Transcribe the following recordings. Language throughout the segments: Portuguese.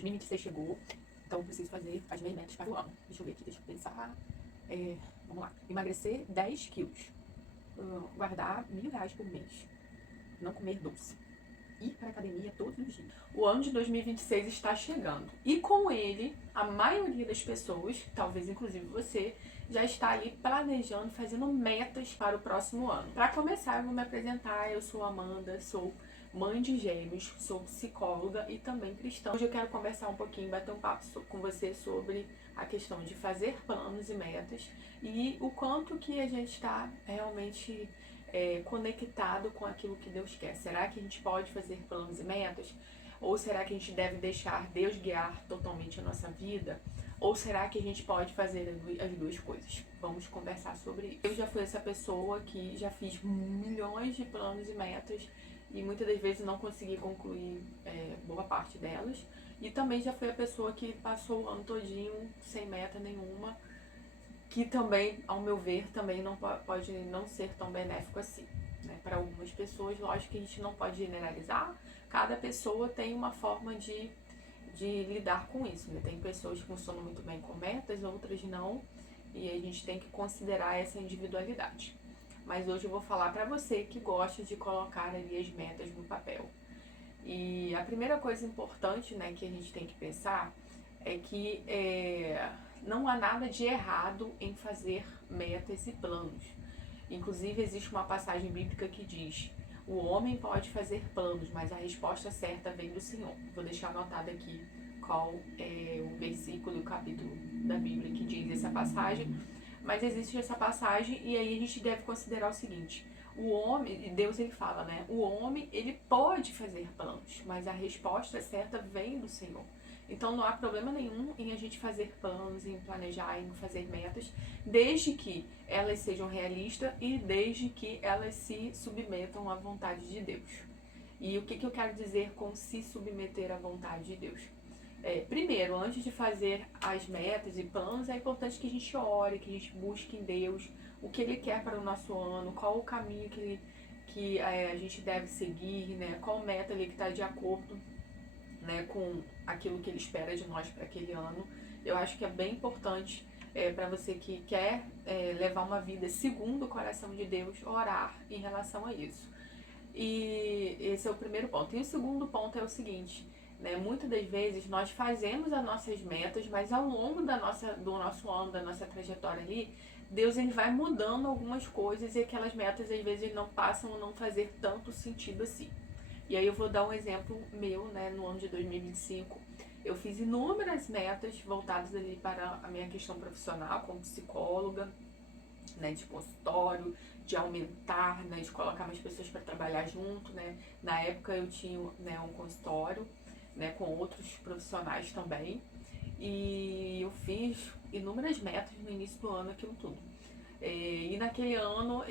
2026 chegou, então eu preciso fazer as minhas metas para o ano. Deixa eu ver aqui, deixa eu pensar. Vamos lá. Emagrecer 10 quilos. Guardar R$ 1.000 por mês. Não comer doce. Ir para a academia todos os dias. O ano de 2026 está chegando. E com ele, a maioria das pessoas, talvez inclusive você, já está ali planejando, fazendo metas para o próximo ano. Para começar, eu vou me apresentar. Eu sou Amanda, sou mãe de gêmeos, sou psicóloga e também cristã. Hoje eu quero conversar um pouquinho, bater um papo com você sobre a questão de fazer planos e metas e o quanto que a gente está realmente conectado com aquilo que Deus quer. Será que a gente pode fazer planos e metas? Ou será que a gente deve deixar Deus guiar totalmente a nossa vida? Ou será que a gente pode fazer as duas coisas? Vamos conversar sobre isso. Eu já fui essa pessoa que já fiz milhões de planos e metas e muitas das vezes não consegui concluir boa parte delas. E também já fui a pessoa que passou o ano todinho sem meta nenhuma, que também, ao meu ver, também não pode não ser tão benéfico assim, né? Para algumas pessoas, lógico que a gente não pode generalizar, cada pessoa tem uma forma de lidar com isso, né? Tem pessoas que funcionam muito bem com metas, outras não, e a gente tem que considerar essa individualidade. Mas hoje eu vou falar para você que gosta de colocar ali as metas no papel. E a primeira coisa importante, né, que a gente tem que pensar é que não há nada de errado em fazer metas e planos. Inclusive, existe uma passagem bíblica que diz: o homem pode fazer planos, mas a resposta certa vem do Senhor. Vou deixar anotado aqui qual é o versículo e o capítulo da Bíblia que diz essa passagem. Mas existe essa passagem e aí a gente deve considerar o seguinte: o homem, Deus ele fala, né? O homem, ele pode fazer planos, mas a resposta certa vem do Senhor. Então não há problema nenhum em a gente fazer planos, em planejar, em fazer metas, desde que elas sejam realistas e desde que elas se submetam à vontade de Deus. E o que eu quero dizer com se submeter à vontade de Deus? Primeiro, antes de fazer as metas e planos, é importante que a gente ore, que a gente busque em Deus o que Ele quer para o nosso ano, qual o caminho que a gente deve seguir, né? Qual meta ali que está de acordo, né, com aquilo que Ele espera de nós para aquele ano. Eu acho que é bem importante para você que quer levar uma vida segundo o coração de Deus, orar em relação a isso. E esse é o primeiro ponto. E o segundo ponto é o seguinte: né, muitas das vezes nós fazemos as nossas metas, mas ao longo do nosso ano, da nossa trajetória ali, Deus ele vai mudando algumas coisas e aquelas metas às vezes não passam a não fazer tanto sentido assim. E aí eu vou dar um exemplo meu, né, no ano de 2025. Eu fiz inúmeras metas voltadas ali para a minha questão profissional como psicóloga, né, de consultório, de aumentar, né, de colocar mais pessoas para trabalhar junto, né. Na época eu tinha, né, um consultório, né, com outros profissionais também, e eu fiz inúmeras metas no início do ano, aquilo tudo. E naquele ano,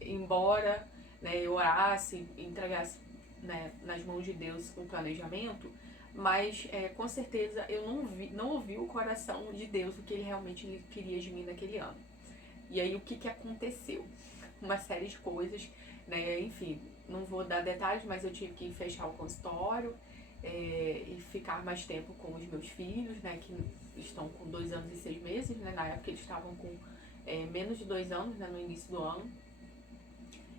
embora, né, eu orasse, entregasse, né, nas mãos de Deus o planejamento, mas com certeza eu não ouvi o coração de Deus, o que Ele realmente queria de mim naquele ano. E aí o que aconteceu? Uma série de coisas, né? Enfim, não vou dar detalhes, mas eu tive que fechar o consultório e ficar mais tempo com os meus filhos, né? Que estão com 2 anos e 6 meses, né? Na época eles estavam com menos de 2 anos, né? No início do ano.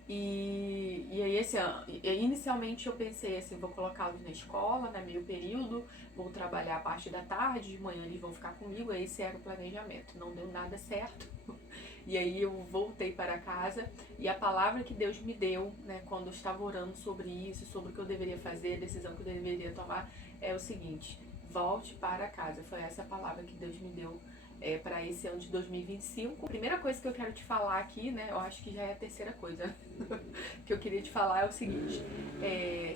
E aí esse ano, inicialmente eu pensei assim, vou colocá-los na escola, né, meio período, vou trabalhar a parte da tarde, de manhã eles vão ficar comigo, esse era o planejamento. Não deu nada certo. E aí eu voltei para casa e a palavra que Deus me deu, né, quando eu estava orando sobre isso, sobre o que eu deveria fazer, a decisão que eu deveria tomar, é o seguinte: volte para casa. Foi essa palavra que Deus me deu para esse ano de 2025. A primeira coisa que eu quero te falar aqui, né, eu acho que já é a terceira coisa que eu queria te falar é o seguinte: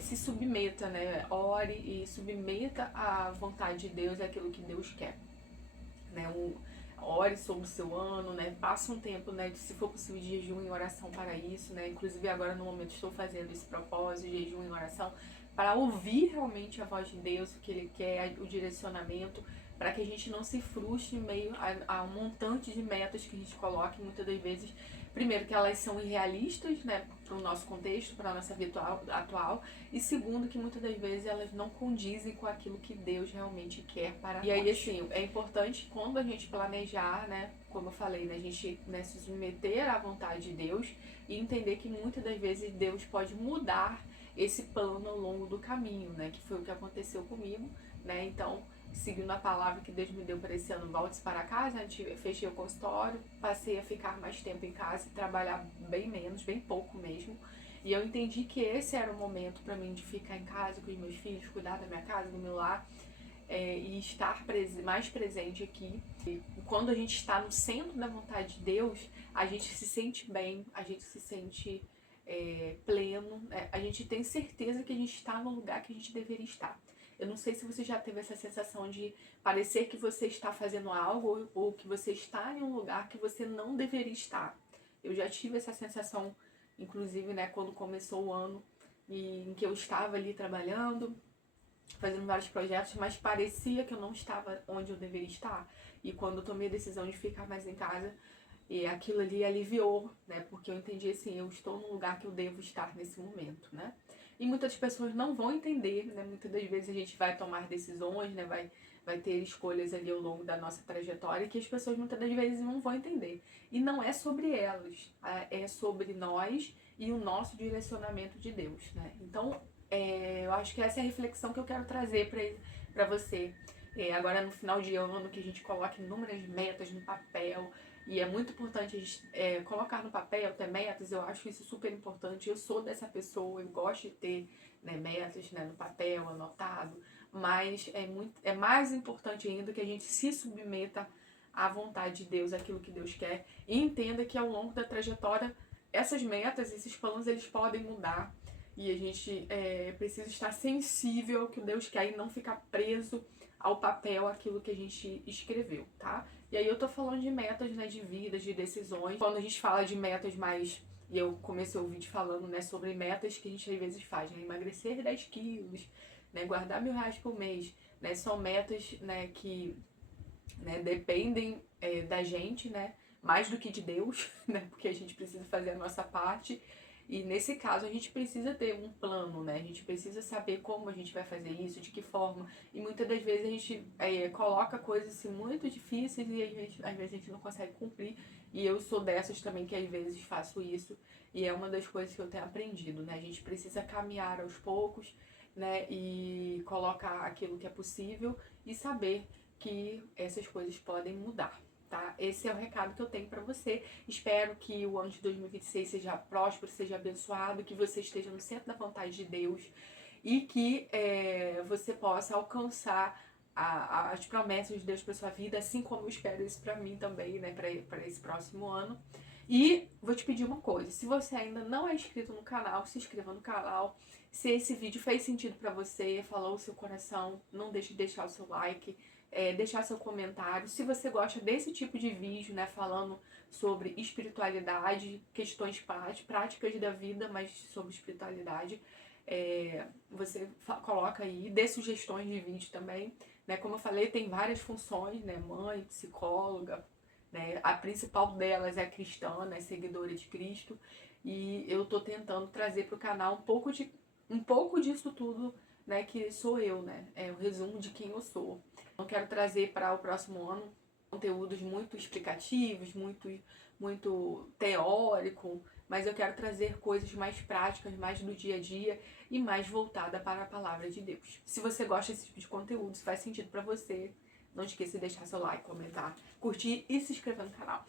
se submeta, né, ore e submeta à vontade de Deus, aquilo que Deus quer, né, ore sobre o seu ano, né, passa um tempo, né, se for possível, de jejum e oração para isso, né, inclusive agora no momento estou fazendo esse propósito de jejum e oração para ouvir realmente a voz de Deus, o que Ele quer, o direcionamento, para que a gente não se frustre em meio a um montante de metas que a gente coloca e muitas das vezes Primeiro, que elas são irrealistas, né, para o nosso contexto, para a nossa vida atual. E segundo, que muitas das vezes elas não condizem com aquilo que Deus realmente quer para nós. E aí, assim, é importante quando a gente planejar, né, como eu falei, né, a gente, né, se submeter à vontade de Deus e entender que muitas das vezes Deus pode mudar esse plano ao longo do caminho, né, que foi o que aconteceu comigo, né, então, seguindo a palavra que Deus me deu para esse ano, volte para casa, fechei o consultório, passei a ficar mais tempo em casa e trabalhar bem menos, bem pouco mesmo. E eu entendi que esse era o momento para mim de ficar em casa com os meus filhos, cuidar da minha casa, do meu lar, e estar mais presente aqui. E quando a gente está no centro da vontade de Deus, a gente se sente bem, a gente se sente pleno, a gente tem certeza que a gente está no lugar que a gente deveria estar. Eu não sei se você já teve essa sensação de parecer que você está fazendo algo ou que você está em um lugar que você não deveria estar. Eu já tive essa sensação, inclusive, né, quando começou o ano, em que eu estava ali trabalhando, fazendo vários projetos, mas parecia que eu não estava onde eu deveria estar. E quando eu tomei a decisão de ficar mais em casa, aquilo ali aliviou, né, porque eu entendi assim, eu estou no lugar que eu devo estar nesse momento, né. E muitas pessoas não vão entender, né? Muitas das vezes a gente vai tomar decisões, né? Vai ter escolhas ali ao longo da nossa trajetória que as pessoas muitas das vezes não vão entender. E não é sobre elas, é sobre nós e o nosso direcionamento de Deus, né? Então, eu acho que essa é a reflexão que eu quero trazer para você. Agora no final de ano, que a gente coloque inúmeras metas no papel. E é muito importante a gente colocar no papel, ter metas, eu acho isso super importante. Eu sou dessa pessoa, eu gosto de ter, né, metas, né, no papel, anotado, mas é mais importante ainda que a gente se submeta à vontade de Deus, aquilo que Deus quer, e entenda que ao longo da trajetória, essas metas, esses planos, eles podem mudar, e a gente precisa estar sensível ao que Deus quer e não ficar preso ao papel, aquilo que a gente escreveu, tá? E aí eu tô falando de metas, né, de vida, de decisões. Quando a gente fala de metas mais... E eu comecei o vídeo falando, né, sobre metas que a gente às vezes faz, né? Emagrecer 10 quilos, né, guardar R$ 1.000 por mês, né? São metas, né, que, né, dependem da gente, né? Mais do que de Deus, né? Porque a gente precisa fazer a nossa parte. E nesse caso a gente precisa ter um plano, né? A gente precisa saber como a gente vai fazer isso, de que forma. E muitas das vezes a gente coloca coisas assim, muito difíceis e às vezes a gente não consegue cumprir. E eu sou dessas também que às vezes faço isso. E é uma das coisas que eu tenho aprendido, né? A gente precisa caminhar aos poucos, né? E colocar aquilo que é possível e saber que essas coisas podem mudar. Tá? Esse é o recado que eu tenho para você. Espero que o ano de 2026 seja próspero, seja abençoado, que você esteja no centro da vontade de Deus e que você possa alcançar as promessas de Deus para sua vida, assim como eu espero isso para mim também, né, para esse próximo ano. E vou te pedir uma coisa, se você ainda não é inscrito no canal, se inscreva no canal. Se esse vídeo fez sentido para você, falou o seu coração, não deixe de deixar o seu like, deixar seu comentário. Se você gosta desse tipo de vídeo, né, falando sobre espiritualidade, questões práticas da vida, mas sobre espiritualidade, você coloca aí, dê sugestões de vídeo também, né? Como eu falei, tem várias funções, né? Mãe, psicóloga, né? A principal delas é cristã, né? Seguidora de Cristo, e eu tô tentando trazer para o canal um pouco disso tudo, né? Que sou eu, né? É o resumo de quem eu sou. Eu quero trazer para o próximo ano conteúdos muito explicativos, muito teórico, mas eu quero trazer coisas mais práticas, mais do dia a dia e mais voltada para a palavra de Deus. Se você gosta desse tipo de conteúdo, se faz sentido para você, não esqueça de deixar seu like, comentar, curtir e se inscrever no canal.